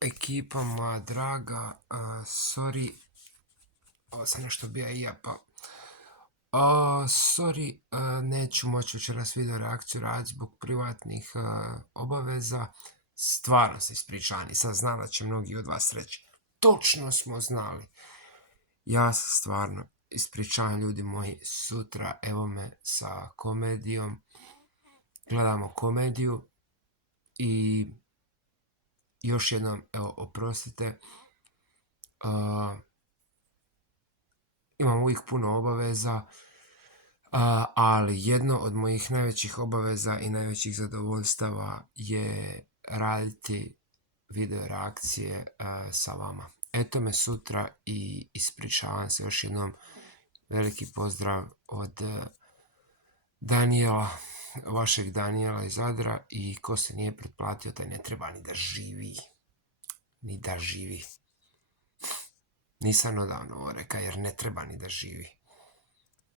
Ekipa moja draga, sorry, ovo sam nešto bija i ja, pa... sorry, neću moći večeras video reakciju raditi zbog privatnih obaveza. Stvarno se ispričavam i sad znam da će mnogi od vas reći. Točno smo znali. Ja se stvarno ispričavam, ljudi moji, sutra evo me sa komedijom. Gledamo komediju i još jednom, evo, oprostite. Imam uvijek puno obaveza, ali jedno od mojih najvećih obaveza i najvećih zadovoljstava je raditi video reakcije sa vama. Eto me sutra i ispričavam se još jednom. Veliki pozdrav od Danijela, vašeg Danijela iz Zadra, i ko se nije pretplatio, taj ne treba ni da živi. Ni da živi. Nisam odavno ovo reka jer ne treba ni da živi.